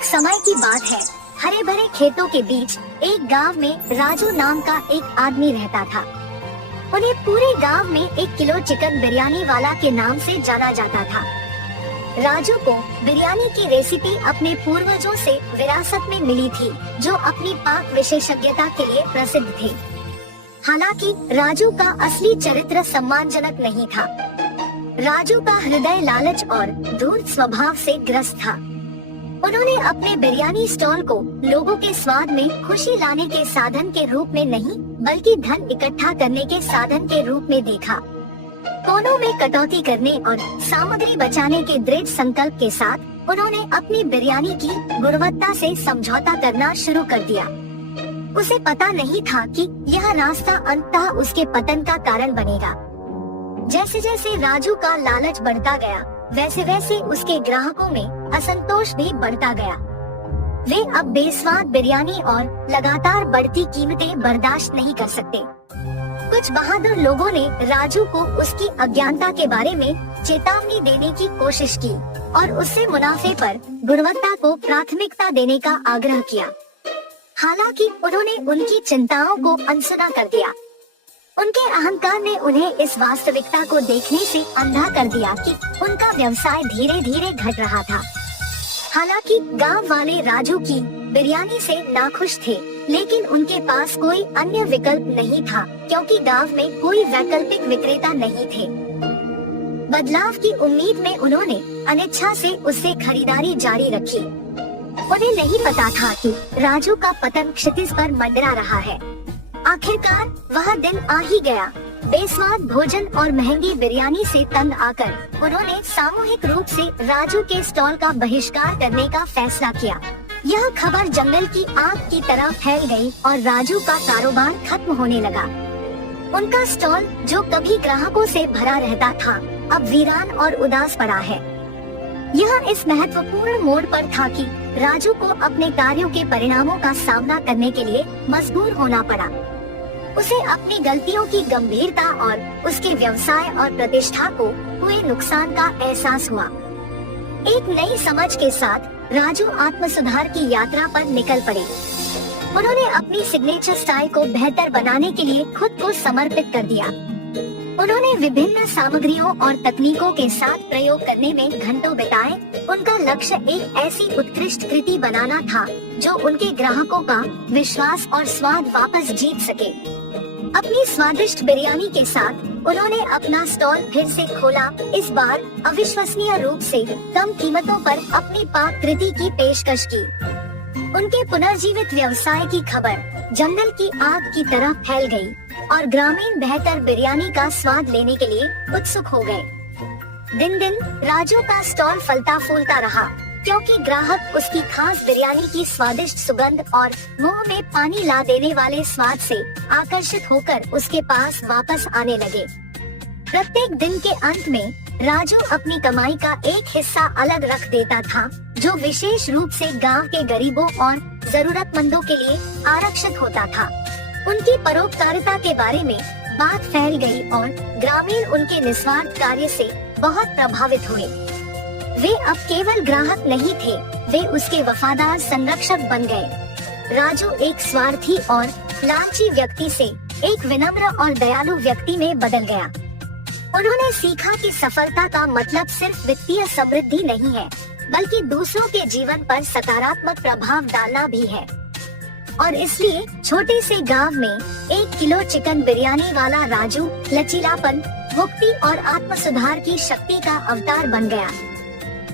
एक समय की बात है। हरे भरे खेतों के बीच एक गांव में राजू नाम का एक आदमी रहता था। उन्हें पूरे गांव में 1 किलो चिकन बिरयानी वाला के नाम से जाना जाता था। राजू को बिरयानी की रेसिपी अपने पूर्वजों से विरासत में मिली थी, जो अपनी पाक विशेषज्ञता के लिए प्रसिद्ध थे। हालांकि राजू का असली चरित्र सम्मानजनक नहीं था। राजू का हृदय लालच और धूर्त स्वभाव से ग्रस्त था। उन्होंने अपने बिरयानी स्टॉल को लोगों के स्वाद में खुशी लाने के साधन के रूप में नहीं, बल्कि धन इकट्ठा करने के साधन के रूप में देखा। कोनों में कटौती करने और सामग्री बचाने के दृढ़ संकल्प के साथ उन्होंने अपनी बिरयानी की गुणवत्ता से समझौता करना शुरू कर दिया। उसे पता नहीं था कि यह रास्ता अंततः उसके पतन का कारण बनेगा। जैसे जैसे राजू का लालच बढ़ता गया, वैसे वैसे उसके ग्राहकों में असंतोष भी बढ़ता गया। वे अब बेस्वाद बिरयानी और लगातार बढ़ती कीमतें बर्दाश्त नहीं कर सकते। कुछ बहादुर लोगों ने राजू को उसकी अज्ञानता के बारे में चेतावनी देने की कोशिश की और उससे मुनाफे पर गुणवत्ता को प्राथमिकता देने का आग्रह किया। हालांकि उन्होंने उनकी चिंताओं को अनसुना कर दिया। उनके अहंकार ने उन्हें इस वास्तविकता को देखने से अंधा कर दिया कि उनका व्यवसाय धीरे धीरे घट रहा था। हालांकि गांव वाले राजू की बिरयानी से नाखुश थे, लेकिन उनके पास कोई अन्य विकल्प नहीं था, क्योंकि गांव में कोई वैकल्पिक विक्रेता नहीं थे। बदलाव की उम्मीद में उन्होंने अनिच्छा से उससे खरीदारी जारी रखी। उन्हें नहीं पता था कि राजू का पतन क्षितिज पर मंडरा रहा है। आखिरकार वह दिन आ ही गया। बेस्वाद भोजन और महंगी बिरयानी से तंग आकर उन्होंने सामूहिक रूप से राजू के स्टॉल का बहिष्कार करने का फैसला किया। यह खबर जंगल की आग की तरह फैल गई और राजू का कारोबार खत्म होने लगा। उनका स्टॉल, जो कभी ग्राहकों से भरा रहता था, अब वीरान और उदास पड़ा है। यह इस महत्वपूर्ण मोड़ पर था कि राजू को अपने कार्यों के परिणामों का सामना करने के लिए मजबूर होना पड़ा। उसे अपनी गलतियों की गंभीरता और उसके व्यवसाय और प्रतिष्ठा को हुए नुकसान का एहसास हुआ। एक नई समझ के साथ राजू आत्म सुधार की यात्रा पर निकल पड़े। उन्होंने अपनी सिग्नेचर स्टाइल को बेहतर बनाने के लिए खुद को समर्पित कर दिया। उन्होंने विभिन्न सामग्रियों और तकनीकों के साथ प्रयोग करने में घंटों बिताए। उनका लक्ष्य एक ऐसी उत्कृष्ट कृति बनाना था जो उनके ग्राहकों का विश्वास और स्वाद वापस जीत सके। अपनी स्वादिष्ट बिरयानी के साथ उन्होंने अपना स्टॉल फिर से खोला, इस बार अविश्वसनीय रूप से कम कीमतों पर अपनी पाक कृति की पेशकश की। उनके पुनर्जीवित व्यवसाय की खबर जंगल की आग की तरह फैल गई और ग्रामीण बेहतर बिरयानी का स्वाद लेने के लिए उत्सुक हो गए। दिन दिन राजू का स्टॉल फलता फूलता रहा, क्योंकि ग्राहक उसकी खास बिरयानी की स्वादिष्ट सुगंध और मुंह में पानी ला देने वाले स्वाद से आकर्षित होकर उसके पास वापस आने लगे। प्रत्येक दिन के अंत में राजू अपनी कमाई का एक हिस्सा अलग रख देता था, जो विशेष रूप से गांव के गरीबों और जरूरतमंदों के लिए आरक्षित होता था। उनकी परोपकारिता के बारे में बात फैल गई और ग्रामीण उनके निस्वार्थ कार्य से बहुत प्रभावित हुए। वे अब केवल ग्राहक नहीं थे, वे उसके वफादार संरक्षक बन गए। राजू एक स्वार्थी और लालची व्यक्ति से एक विनम्र और दयालु व्यक्ति में बदल गया। उन्होंने सीखा कि सफलता का मतलब सिर्फ वित्तीय समृद्धि नहीं है, बल्कि दूसरों के जीवन पर सकारात्मक प्रभाव डालना भी है। और इसलिए छोटे से गांव में 1 किलो चिकन बिरयानी वाला राजू लचीलापन, मुक्ति और आत्म सुधार की शक्ति का अवतार बन गया।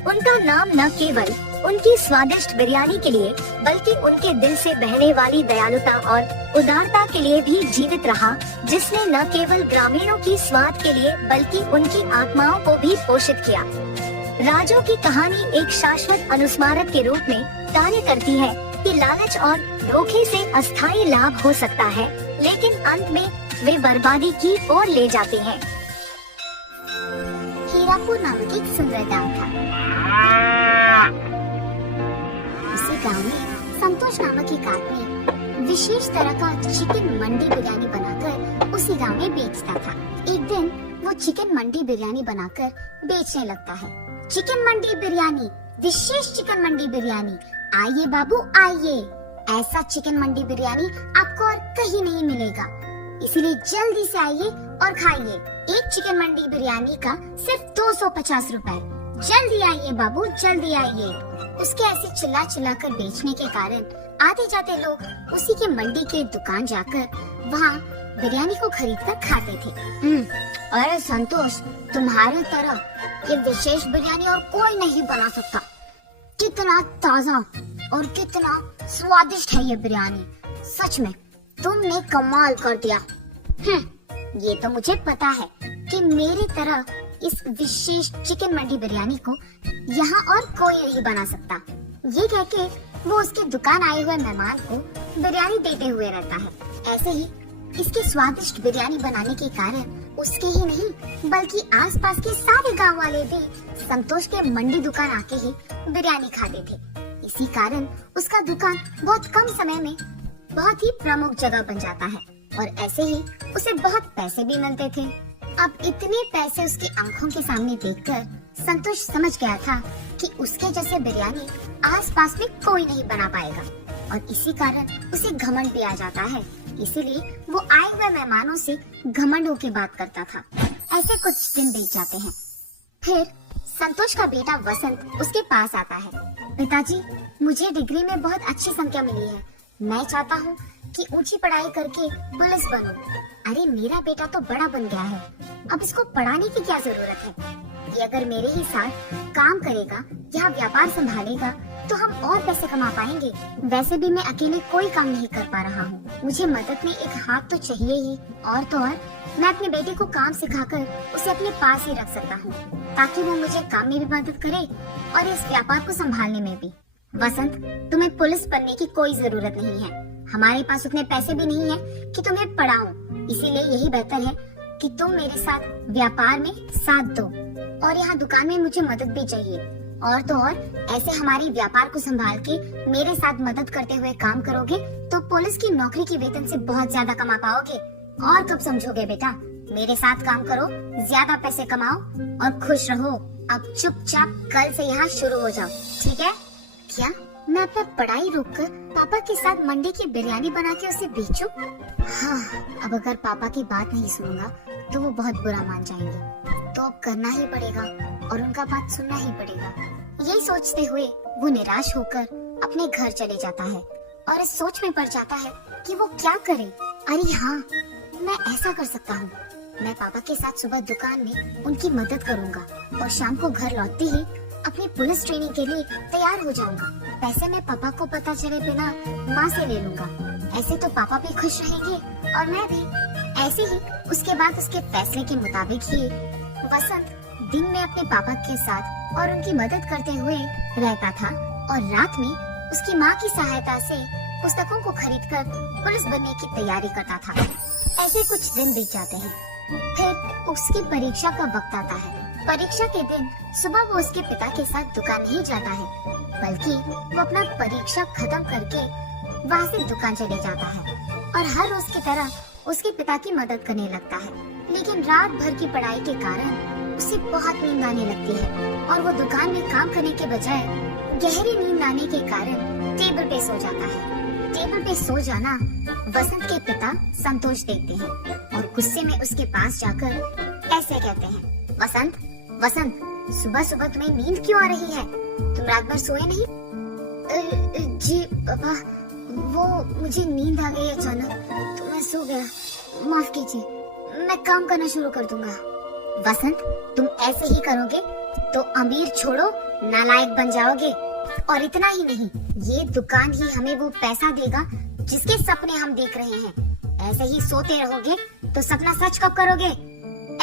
उनका नाम न केवल उनकी स्वादिष्ट बिरयानी के लिए, बल्कि उनके दिल से बहने वाली दयालुता और उदारता के लिए भी जीवित रहा, जिसने न केवल ग्रामीणों की स्वाद के लिए बल्कि उनकी आत्माओं को भी पोषित किया। राजू की कहानी एक शाश्वत अनुस्मारक के रूप में कार्य करती है कि लालच और धोखे से अस्थायी लाभ हो सकता है, लेकिन अंत में वे बर्बादी की ओर ले जाते हैं। हीरापुर नामक एक सुंदर गांव था। उसी गांव में संतोष नामक एक आदमी विशेष तरह का चिकन मंडी बिरयानी बनाकर उसी गांव में बेचता था। एक दिन वो चिकन मंडी बिरयानी बनाकर बेचने लगता है। चिकन मंडी बिरयानी, विशेष चिकन मंडी बिरयानी आइए बाबू आइए, ऐसा चिकन मंडी बिरयानी आपको और कहीं नहीं मिलेगा, इसलिए जल्दी से आइए और खाइए। एक चिकन मंडी बिरयानी का सिर्फ 250 रुपए। जल्दी आइए बाबू, जल्दी आइए। उसके ऐसे चिल्ला चिल्ला कर बेचने के कारण आते जाते लोग उसी के मंडी के दुकान जाकर वहाँ बिरयानी को खरीद कर खाते थे। अरे संतोष, तुम्हारे तरह ये विशेष बिरयानी और कोई नहीं बना सकता। कितना ताजा और कितना स्वादिष्ट है ये बिरयानी, सच में तुमने कमाल कर दिया। ये तो मुझे पता है कि मेरी तरह इस विशेष चिकन मंडी बिरयानी को यहाँ और कोई नहीं बना सकता। ये कह के वो उसके दुकान आए हुए मेहमान को बिरयानी देते हुए रहता है। ऐसे ही इसकी स्वादिष्ट बिरयानी बनाने के कारण उसके ही नहीं बल्कि आसपास के सारे गांव वाले भी संतोष के मंडी दुकान आके ही बिरयानी खाते थे। इसी कारण उसका दुकान बहुत कम समय में बहुत ही प्रमुख जगह बन जाता है और ऐसे ही उसे बहुत पैसे भी मिलते थे। अब इतने पैसे उसकी आंखों के सामने देखकर संतोष समझ गया था कि उसके जैसे बिरयानी आसपास में कोई नहीं बना पाएगा और इसी कारण उसे घमंड भी आ जाता है। इसीलिए वो आए हुए मेहमानों से घमंड होके बात करता था। ऐसे कुछ दिन बीत जाते हैं। फिर संतोष का बेटा वसंत उसके पास आता है। पिताजी, मुझे डिग्री में बहुत अच्छी संख्या मिली है। मैं चाहता हूँ कि ऊंची पढ़ाई करके पुलिस बनूं। अरे मेरा बेटा तो बड़ा बन गया है, अब इसको पढ़ाने की क्या जरूरत है। ये अगर मेरे ही साथ काम करेगा, यहाँ व्यापार संभालेगा तो हम और पैसे कमा पाएंगे। वैसे भी मैं अकेले कोई काम नहीं कर पा रहा हूँ, मुझे मदद में एक हाथ तो चाहिए ही। और तो और मैं अपने बेटे को काम सिखाकर उसे अपने पास ही रख सकता हूँ ताकि वो मुझे काम में भी मदद करे और इस व्यापार को संभालने में भी। वसंत, तुम्हें पुलिस बनने की कोई जरूरत नहीं है। हमारे पास उतने पैसे भी नहीं है कि तुम्हें पढ़ाऊं। इसीलिए यही बेहतर है कि तुम मेरे साथ व्यापार में साथ दो और यहाँ दुकान में मुझे मदद भी चाहिए। और तो और ऐसे हमारी व्यापार को संभाल के मेरे साथ मदद करते हुए काम करोगे तो पुलिस की नौकरी की वेतन से बहुत ज्यादा कमा पाओगे। और कब समझोगे बेटा, मेरे साथ काम करो, ज्यादा पैसे कमाओ और खुश रहो। अब चुपचाप कल से यहाँ शुरू हो जाओ, ठीक है? क्या मैं अपना पढ़ाई रोककर पापा के साथ मंडी की बिरयानी बना के उसे बेचूं? हाँ, अब अगर पापा की बात नहीं सुनूंगा तो वो बहुत बुरा मान जाएंगे। तो अब करना ही पड़ेगा और उनका बात सुनना ही पड़ेगा। यही सोचते हुए वो निराश होकर अपने घर चले जाता है और इस सोच में पड़ जाता है कि वो क्या करे। अरे हाँ, मैं ऐसा कर सकता हूँ। मैं पापा के साथ सुबह दुकान में उनकी मदद करूँगा और शाम को घर लौटते ही अपनी पुलिस ट्रेनिंग के लिए तैयार हो जाऊंगा। पैसे मैं पापा को पता चले बिना माँ से ले लूंगा। ऐसे तो पापा भी खुश रहेंगे और मैं भी। ऐसे ही उसके बाद उसके फैसले के मुताबिक ही वसंत दिन में अपने पापा के साथ और उनकी मदद करते हुए रहता था और रात में उसकी माँ की सहायता से पुस्तकों को खरीदकर पुलिस बनने की तैयारी करता था। ऐसे कुछ दिन बीत जाते हैं। फिर उसकी परीक्षा का वक्त आता है। परीक्षा के दिन सुबह वो उसके पिता के साथ दुकान नहीं जाता है बल्कि वो अपना परीक्षा खत्म करके वहाँ से दुकान चले जाता है और हर रोज की तरह उसके पिता की मदद करने लगता है। लेकिन रात भर की पढ़ाई के कारण उसे बहुत नींद आने लगती है और वो दुकान में काम करने के बजाय गहरी नींद आने के कारण टेबल पे सो जाता है। टेबल पे सो जाना वसंत के पिता संतोष देखते हैं और गुस्से में उसके पास जाकर ऐसे कहते हैं, वसंत, वसंत, सुबह सुबह तुम्हें नींद क्यों आ रही है? तुम रात भर सोए नहीं? जी पापा, वो मुझे नींद आ गई अचानक तो मैं सो गया। माफ कीजिए, मैं काम करना शुरू कर दूंगा। वसंत, तुम ऐसे ही करोगे तो अमीर छोड़ो नालायक बन जाओगे। और इतना ही नहीं, ये दुकान ही हमें वो पैसा देगा जिसके सपने हम देख रहे हैं। ऐसे ही सोते रहोगे तो सपना सच कब करोगे?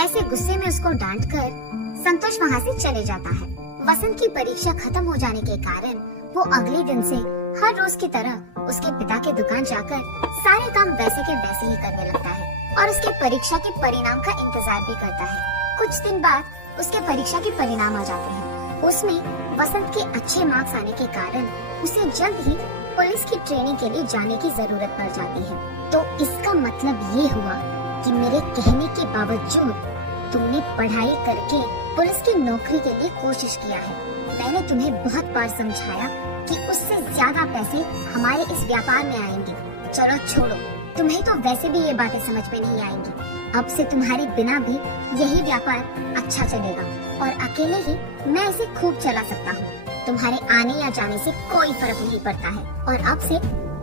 ऐसे गुस्से में उसको डांट कर संतोष वहाँ से चले जाता है। वसंत की परीक्षा खत्म हो जाने के कारण वो अगले दिन से हर रोज की तरह उसके पिता के दुकान जाकर सारे काम वैसे के वैसे ही करने लगता है और उसके परीक्षा के परिणाम का इंतजार भी करता है। कुछ दिन बाद उसके परीक्षा के परिणाम आ जाते हैं। उसमें वसंत के अच्छे मार्क्स आने के कारण उसे जल्द ही पुलिस की ट्रेनिंग के लिए जाने की जरूरत पड़ जाती है। तो इसका मतलब ये हुआ कि मेरे कहने के बावजूद तुमने पढ़ाई करके पुलिस की नौकरी के लिए कोशिश किया है। मैंने तुम्हें बहुत बार समझाया कि उससे ज्यादा पैसे हमारे इस व्यापार में आएंगे। चलो छोड़ो, तुम्हें तो वैसे भी ये बातें समझ में नहीं आएंगी। अब से तुम्हारे बिना भी यही व्यापार अच्छा चलेगा और अकेले ही मैं इसे खूब चला सकता हूँ। तुम्हारे आने या जाने से कोई फर्क नहीं पड़ता है और अब से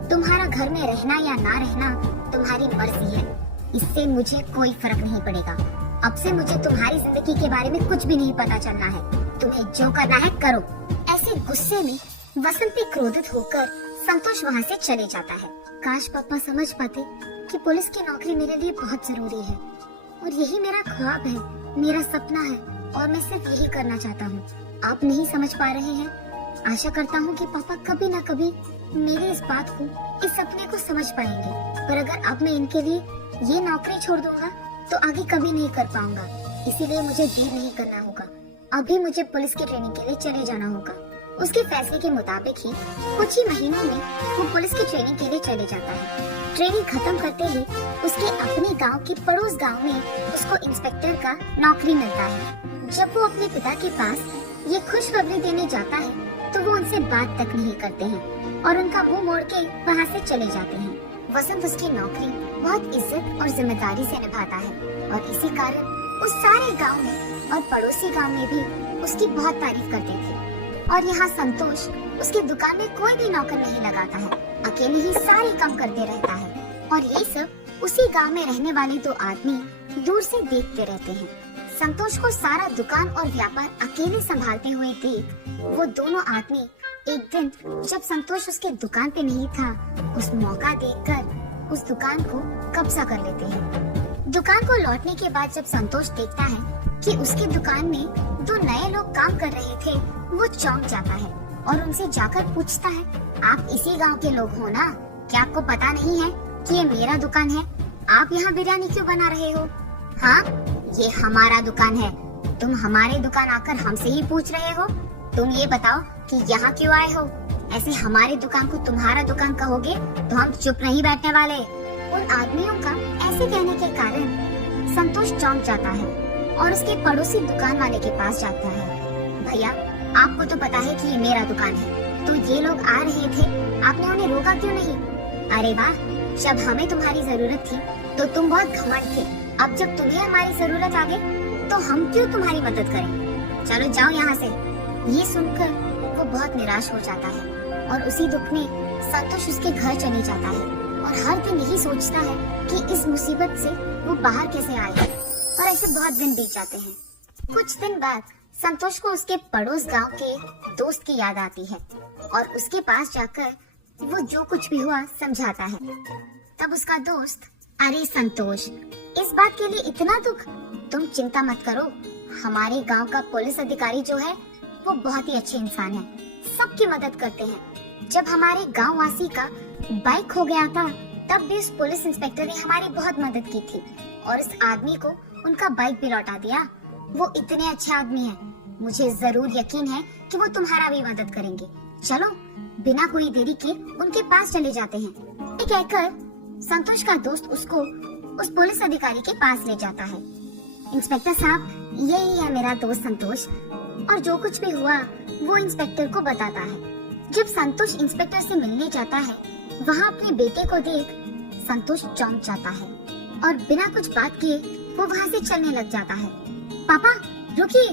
तुम्हारा घर में रहना या ना रहना तुम्हारी मर्जी है। इससे मुझे कोई फर्क नहीं पड़ेगा। अब से मुझे तुम्हारी जिंदगी के बारे में कुछ भी नहीं पता चलना है। तुम्हें जो करना है करो। ऐसे गुस्से में वसंत भी क्रोधित होकर संतोष वहाँ से चले जाता है। काश पापा समझ पाते कि पुलिस की नौकरी मेरे लिए बहुत जरूरी है और यही मेरा ख्वाब है, मेरा सपना है और मैं सिर्फ यही करना चाहता हूँ। आप नहीं समझ पा रहे हैं। आशा करता हूँ कि पापा कभी न कभी मेरी इस बात को, इस सपने को समझ पाएंगे। पर अगर अब मैं इनके लिए ये नौकरी छोड़ दूंगा तो आगे कभी नहीं कर पाऊंगा। इसीलिए मुझे देर नहीं करना होगा। अभी मुझे पुलिस की ट्रेनिंग के लिए चले जाना होगा। उसके फैसले के मुताबिक ही कुछ ही महीनों में वो पुलिस की ट्रेनिंग के लिए चले जाता है। ट्रेनिंग खत्म करते ही उसके अपने गांव के पड़ोस गांव में उसको इंस्पेक्टर का नौकरी मिलता है। जब वो अपने पिता के पास ये खुशखबरी देने जाता है तो वो उनसे बात तक नहीं करते हैं और उनका मुंह मोड़ के वहाँ से चले जाते हैं। वसंत उसकी नौकरी बहुत इज्जत और जिम्मेदारी से निभाता है और इसी कारण उस सारे गांव में और पड़ोसी गांव में भी उसकी बहुत तारीफ करते थे। और यहाँ संतोष उसकी दुकान में कोई भी नौकर नहीं लगाता है, अकेले ही सारे काम करते रहता है। और ये सब उसी गांव में रहने वाले दो आदमी दूर से देखते रहते हैं। संतोष को सारा दुकान और व्यापार अकेले संभालते हुए देख वो दोनों आदमी एक दिन जब संतोष उसके दुकान पे नहीं था, उस मौका देखकर उस दुकान को कब्जा कर लेते हैं। दुकान को लौटने के बाद जब संतोष देखता है कि उसकी दुकान में दो नए लोग काम कर रहे थे, वो चौंक जाता है और उनसे जाकर पूछता है, आप इसी गांव के लोग हो ना? क्या आपको पता नहीं है कि ये मेरा दुकान है? आप यहाँ बिरयानी क्यों बना रहे हो? हाँ, ये हमारा दुकान है। तुम हमारे दुकान आकर हमसे ही पूछ रहे हो? तुम ये बताओ कि यहाँ क्यों आए हो? ऐसे हमारे दुकान को तुम्हारा दुकान कहोगे तो हम चुप नहीं बैठने वाले। उन आदमियों का ऐसे कहने के कारण संतोश चौंक जाता है और उसके पड़ोसी दुकान वाले के पास जाता है। भैया, आपको तो पता है कि ये मेरा दुकान है, तो ये लोग आ रहे थे, आपने उन्हें रोका क्यों नहीं? अरे वाह, जब हमें तुम्हारी जरूरत थी तो तुम बहुत घमंड थे। अब जब तुम्हें हमारी जरूरत आ गई तो हम क्यों तुम्हारी मदद करें? चलो जाओ यहाँ से। ये सुनकर वो बहुत निराश हो जाता है और उसी दुख में संतोष उसके घर चले जाता है और हर दिन यही सोचता है कि इस मुसीबत से वो बाहर कैसे आए। और ऐसे बहुत दिन बीत जाते हैं। कुछ दिन बाद संतोष को उसके पड़ोस गांव के दोस्त की याद आती है और उसके पास जाकर वो जो कुछ भी हुआ समझाता है। तब उसका दोस्त, अरे संतोष, इस बात के लिए इतना दुख? तुम चिंता मत करो, हमारे गांव का पुलिस अधिकारी जो है वो बहुत ही अच्छे इंसान है, सबकी मदद करते हैं। जब हमारे गांव वासी का बाइक खो गया था तब भी उस पुलिस इंस्पेक्टर ने हमारी बहुत मदद की थी और इस आदमी को उनका बाइक भी लौटा दिया। वो इतने अच्छे आदमी हैं, मुझे जरूर यकीन है कि वो तुम्हारा भी मदद करेंगे। चलो बिना कोई देरी के उनके पास चले जाते हैं। ये कहकर संतोष का दोस्त उसको उस पुलिस अधिकारी के पास ले जाता है। इंस्पेक्टर साहब, यही है मेरा दोस्त संतोष, और जो कुछ भी हुआ वो इंस्पेक्टर को बताता है। जब संतोष इंस्पेक्टर से मिलने जाता है, वहाँ अपने बेटे को देख संतोष चौंक जाता है और बिना कुछ बात किए वो वहाँ से चलने लग जाता है। पापा रुकिए,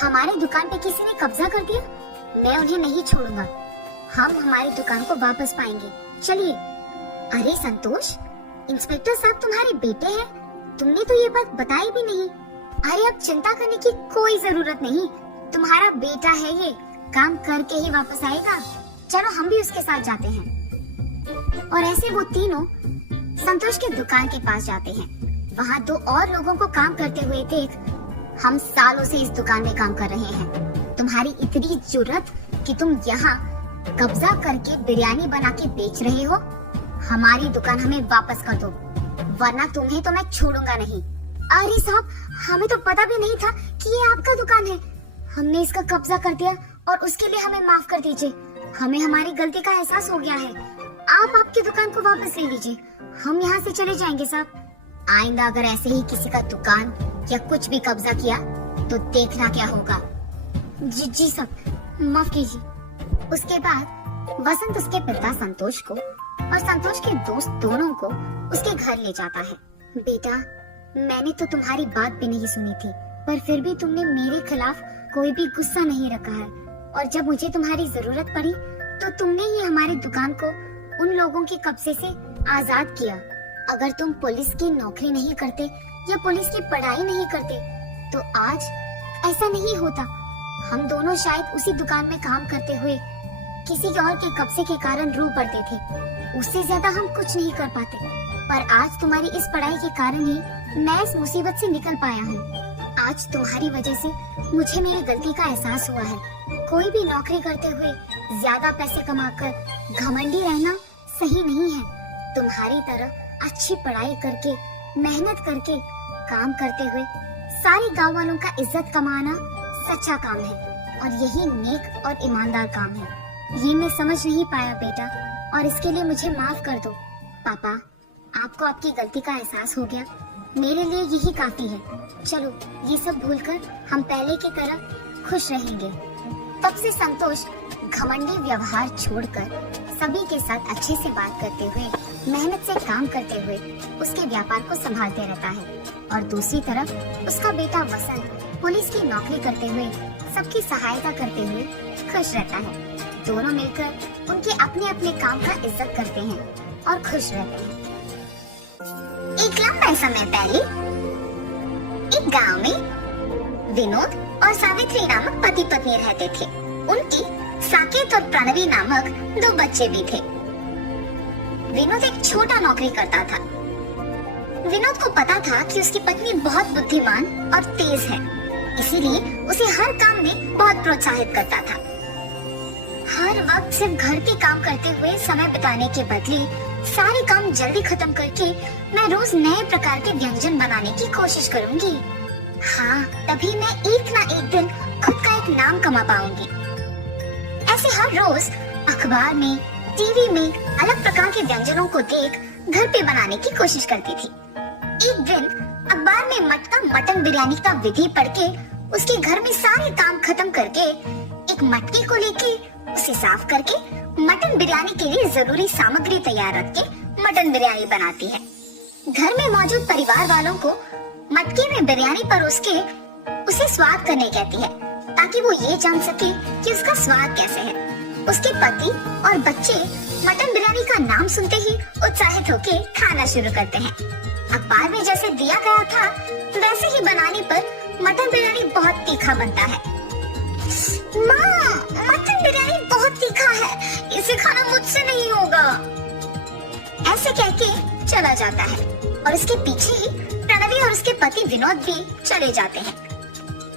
हमारे दुकान पे किसी ने कब्जा कर दिया। मैं उन्हें नहीं छोड़ूंगा, हम हमारी दुकान को वापस पाएंगे, चलिए। अरे संतोष, इंस्पेक्टर साहब तुम्हारे बेटे हैं, तुमने तो ये बात बताई भी नहीं। अरे अब चिंता करने की कोई जरूरत नहीं, तुम्हारा बेटा है, ये काम करके ही वापस आएगा। चलो हम भी उसके साथ जाते हैं। और ऐसे वो तीनों संतोष के दुकान के पास जाते हैं। वहाँ दो और लोगों को काम करते हुए देख, हम सालों से इस दुकान में काम कर रहे हैं, तुम्हारी इतनी जुर्रत कि तुम यहाँ कब्जा करके बिरयानी बना के बेच रहे हो? हमारी दुकान हमें वापस कर दो, वरना तुम्हें तो मैं छोड़ूंगा नहीं। अरे साहब, हमें तो पता भी नहीं था कि ये आपका दुकान है, हमने इसका कब्जा कर दिया और उसके लिए हमें माफ कर दीजिए। हमें हमारी गलती का एहसास हो गया है, आप आपकी दुकान को वापस ले लीजिए, हम यहाँ से चले जाएंगे साहब। आइंदा अगर ऐसे ही किसी का दुकान या कुछ भी कब्जा किया तो देखना क्या होगा। जी साहब, माफ कीजिए। उसके बाद वसंत उसके पिता संतोष को और संतोष के दोस्त दोनों को उसके घर ले जाता है। बेटा, मैंने तो तुम्हारी बात भी नहीं सुनी थी, पर फिर भी तुमने मेरे खिलाफ कोई भी गुस्सा नहीं रखा है, और जब मुझे तुम्हारी जरूरत पड़ी तो तुमने ही हमारी दुकान को उन लोगों के कब्जे से आजाद किया। अगर तुम पुलिस की नौकरी नहीं करते या पुलिस की पढ़ाई नहीं करते तो आज ऐसा नहीं होता। हम दोनों शायद उसी दुकान में काम करते हुए किसी और के कब्जे के कारण रो पड़ते थे। उससे ज्यादा हम कुछ नहीं कर पाते, पर आज तुम्हारी इस पढ़ाई के कारण ही मैं इस मुसीबत से निकल पाया हूँ। आज तुम्हारी वजह से मुझे मेरी गलती का एहसास हुआ है। कोई भी नौकरी करते हुए ज्यादा पैसे कमाकर घमंडी रहना सही नहीं है। तुम्हारी तरह अच्छी पढ़ाई करके, मेहनत करके, काम करते हुए सारे गांव वालों का इज्जत कमाना सच्चा काम है, और यही नेक और ईमानदार काम है। ये मैं समझ नहीं पाया बेटा, और इसके लिए मुझे माफ कर दो। पापा, आपको आपकी गलती का एहसास हो गया, मेरे लिए यही काफी है। चलो ये सब भूलकर हम पहले की तरह खुश रहेंगे। तब से संतोष घमंडी व्यवहार छोड़कर सभी के साथ अच्छे से बात करते हुए, मेहनत से काम करते हुए उसके व्यापार को संभालते रहता है, और दूसरी तरफ उसका बेटा वसंत पुलिस की नौकरी करते हुए सबकी सहायता करते हुए खुश रहता है। दोनों मिलकर उनके अपने अपने काम का इज्जत करते हैं और खुश रहते हैं। एक लंबे समय पहले एक गांव में विनोद और सावित्री नामक पति पत्नी रहते थे। उनकी साकेत और प्रणवी नामक 2 बच्चे भी थे। विनोद एक छोटा नौकरी करता था। विनोद को पता था कि उसकी पत्नी बहुत बुद्धिमान और तेज है, इसीलिए उसे हर काम में बहुत प्रोत्साहित करता था। हर वक्त सिर्फ घर के काम करते हुए समय बिताने के बदले सारे काम जल्दी खत्म करके मैं रोज नए प्रकार के व्यंजन बनाने की कोशिश करूंगी। हाँ, तभी मैं एक ना एक दिन खुद का एक नाम कमा पाऊंगी। ऐसे हर रोज अखबार में, टीवी में अलग प्रकार के व्यंजनों को देख घर पे बनाने की कोशिश करती थी। एक दिन अखबार में मटका मटन बिरयानी का विधि पढ़ के उसके घर में सारे काम खत्म करके एक मटके को लेके उसे साफ करके मटन बिरयानी के लिए जरूरी सामग्री तैयार रख के मटन बिरयानी बनाती है। घर में मौजूद परिवार वालों को मटके में बिरयानी परोस के उसे स्वाद करने कहती है, ताकि वो ये जान सके कि उसका स्वाद कैसे है। उसके पति और बच्चे मटन बिरयानी का नाम सुनते ही उत्साहित होके खाना शुरू करते हैं। अखबार में जैसे दिया गया था वैसे ही बनाने पर मटन बिरयानी बहुत तीखा बनता है। माँ, मटन बिरयानी बहुत तीखा है, इसे खाना मुझसे नहीं होगा, ऐसे कह के चला जाता है, और उसके पीछे ही प्रणवी और उसके पति विनोद भी चले जाते हैं।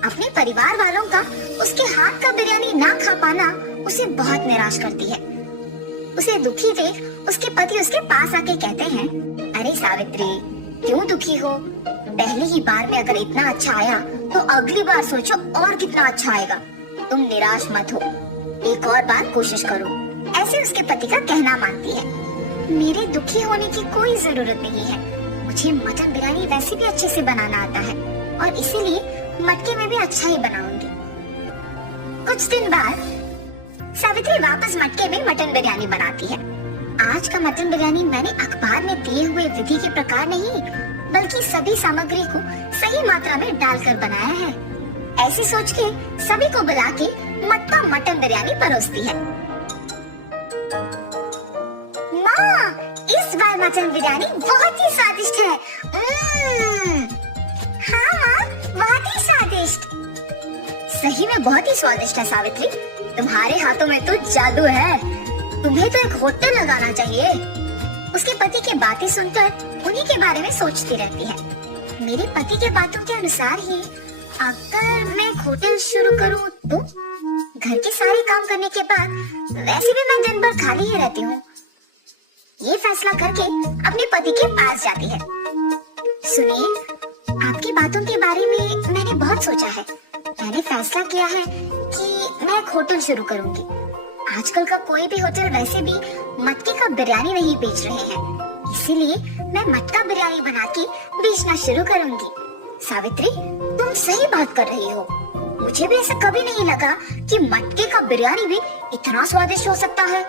अपने परिवार वालों का उसके हाथ का बिरयानी ना खा पाना उसे बहुत निराश करती है। उसे दुखी देख उसके पति उसके पास आके कहते हैं, अरे सावित्री, क्यों दुखी हो? पहली ही बार में अगर इतना अच्छा आया तो अगली बार सोचो और कितना अच्छा आएगा। तुम निराश मत हो, एक और बार कोशिश करो, ऐसे उसके पति का कहना मानती है। मेरे दुखी होने की कोई जरूरत नहीं है, मुझे मटन बिरयानी वैसे भी अच्छे से बनाना आता है, और इसीलिए मटके में भी अच्छा ही बनाऊंगी। कुछ दिन बाद सावित्री वापस मटके में मटन बिरयानी बनाती है। आज का मटन बिरयानी मैंने अखबार में दिए हुए विधि के प्रकार नहीं, बल्कि सभी सामग्री को सही मात्रा में डालकर बनाया है। ऐसी सोच के सभी को बुला के मटका मटन बिरयानी परोसती है। माँ, इस बार मटन बिरयानी बहुत ही स्वादिष्ट है। हाँ माँ, बहुत ही स्वादिष्ट। सही में बहुत ही स्वादिष्ट है सावित्री, तुम्हारे हाथों में तो जादू है, तुम्हें तो एक होटल लगाना चाहिए। उसके पति की बातें सुनकर उन्हीं के बारे में सोचती रहती है। मेरे पति के बातों के अनुसार ही अगर मैं एक होटल शुरू करूं तो घर के सारे काम करने के बाद वैसे भी मैं दिन भर खाली ही रहती हूँ। ये फैसला करके अपने पति के पास जाती है। सुनिए, आपकी बातों के बारे में मैंने बहुत सोचा है। मैंने फैसला किया है कि मैं एक होटल शुरू करूंगी। आजकल का कोई भी होटल वैसे भी मटके का बिरयानी नहीं बेच रहे हैं, इसीलिए मैं मटका बिरयानी बना के बेचना शुरू करूंगी। सावित्री, तुम सही बात कर रही हो। मुझे भी ऐसा कभी नहीं लगा कि मटके का बिरयानी भी इतना स्वादिष्ट हो सकता है।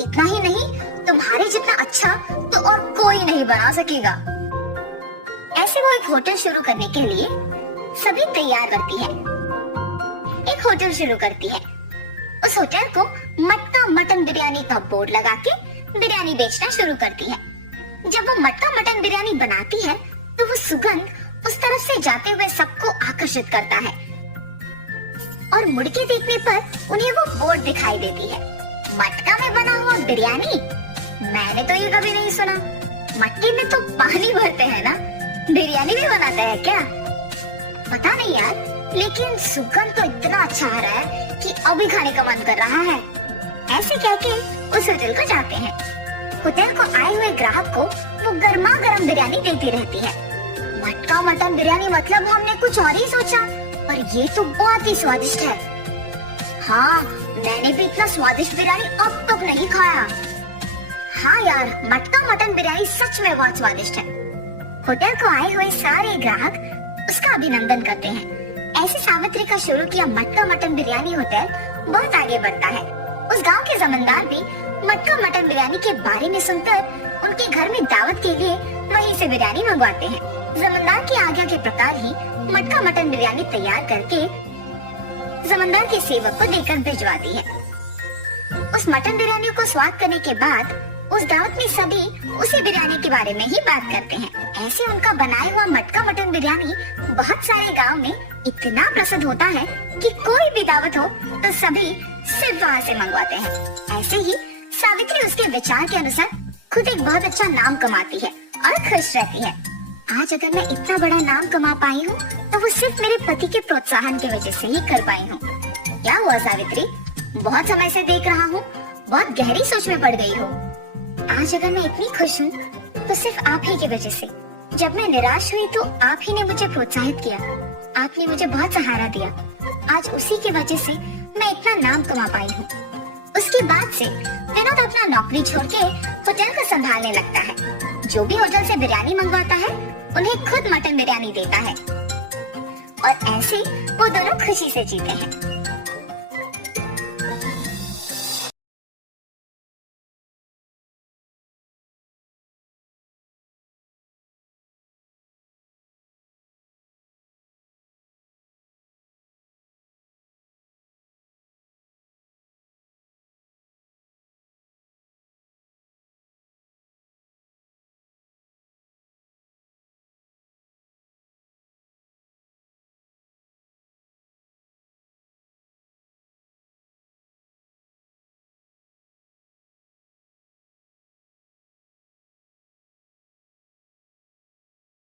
इतना ही नहीं, तुम्हारे जितना अच्छा तो और कोई नहीं बना सकेगा। ऐसे वो एक होटल शुरू करने के लिए सभी तैयार करती है। एक होटल शुरू करती है। उस होटल को मटका मटन बिरयानी का बोर्ड लगा के बिरयानी बेचना शुरू करती है। जब वो मटका मटन बिरयानी बनाती है तो वो सुगंध उस तरफ से जाते हुए सबको आकर्षित करता है और मुड़ के देखने पर उन्हें वो बोर्ड दिखाई देती है। मटका में बना हुआ बिरयानी, मैंने तो ये कभी नहीं सुना। मटके में तो पानी भरते हैं ना, बिरयानी भी बनाते हैं क्या? पता नहीं यार, लेकिन सुगंध तो इतना अच्छा आ रहा है कि अभी खाने का मन कर रहा है। ऐसे कह के उस होटल को जाते हैं। होटल को आए हुए ग्राहक को वो गर्मा गर्म बिरयानी देती रहती है। मटका मटन बिरयानी मतलब हमने कुछ और ही सोचा, पर ये तो बहुत ही स्वादिष्ट है। हाँ, मैंने भी इतना स्वादिष्ट बिरयानी अब तक नहीं खाया। हाँ यार, मटका मटन बिरयानी सच में बहुत स्वादिष्ट है। होटल को आए हुए सारे ग्राहक उसका अभिनंदन करते हैं। ऐसे सावित्री का शुरू किया मटका मटन बिरयानी होटल बहुत आगे बढ़ता है। उस गांव के जमींदार भी मटका मटन बिरयानी के बारे में सुनकर उनके घर में दावत के लिए वहीं से बिरयानी मंगवाते हैं। जमींदार की आज्ञा के प्रकार ही मटका मटन बिरयानी तैयार करके जमींदार के सेवक को देकर भिजवाती है। उस मटन बिरयानी को स्वाद करने के बाद उस दावत में सभी उसी बिरयानी के बारे में ही बात करते हैं। ऐसे उनका बनाया हुआ मटका मटन बिरयानी बहुत सारे गांव में इतना प्रसिद्ध होता है कि कोई भी दावत हो तो सभी सिर्फ वहाँ से मंगवाते हैं। ऐसे ही सावित्री उसके विचार के अनुसार खुद एक बहुत अच्छा नाम कमाती है और खुश रहती है। आज अगर मैं इतना बड़ा नाम कमा पाई हूँ तो वो सिर्फ मेरे पति के प्रोत्साहन की वजह से ही कर पाई हूँ। क्या हुआ सावित्री? बहुत समय से देख रहा हूँ, बहुत गहरी सोच में पड़ गई हो। आज अगर मैं इतनी खुश हूँ तो सिर्फ आप ही की वजह से। जब मैं निराश हुई तो आप ही ने मुझे प्रोत्साहित किया, आपने मुझे बहुत सहारा दिया। आज उसी की वजह से मैं इतना नाम कमा पाई हूँ। उसके बाद से विनोद अपना नौकरी छोड़ के होटल को संभालने लगता है। जो भी होटल से बिरयानी मंगवाता है उन्हें खुद मटन बिरयानी देता है और ऐसे वो दोनों खुशी से जीते हैं।